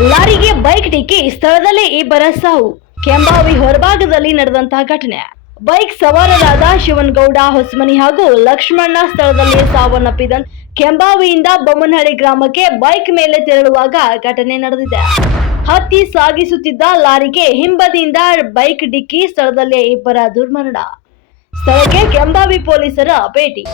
ಲಾರಿಗೆ ಬೈಕ್ ಡಿಕ್ಕಿ ಸ್ಥಳದಲ್ಲೇ ಇಬ್ಬರ ಸಾವು. ಕೆಂಬಾವಿ ಹೊರಭಾಗದಲ್ಲಿ ನಡೆದಂತಹ ಘಟನೆ. ಬೈಕ್ ಸವಾರರಾದ ಶಿವನಗೌಡ ಹೊಸಮನಿ ಹಾಗೂ ಲಕ್ಷ್ಮಣ ಸ್ಥಳದಲ್ಲಿ ಸಾವನ್ನಪ್ಪಿದ ಕೆಂಬಾವಿಯಿಂದ ಬೊಮ್ಮನಹಳ್ಳಿ ಗ್ರಾಮಕ್ಕೆ ಬೈಕ್ ಮೇಲೆ ತೆರಳುವಾಗ ಘಟನೆ ನಡೆದಿದೆ. ಹತ್ತಿ ಸಾಗಿಸುತ್ತಿದ್ದ ಲಾರಿಗೆ ಹಿಂಬದಿಯಿಂದ ಬೈಕ್ ಡಿಕ್ಕಿ ಸ್ಥಳದಲ್ಲೇ ಇಬ್ಬರ ದುರ್ಮರಣ. ಸ್ಥಳಕ್ಕೆ ಕೆಂಬಾವಿ ಪೊಲೀಸರ ಭೇಟಿ.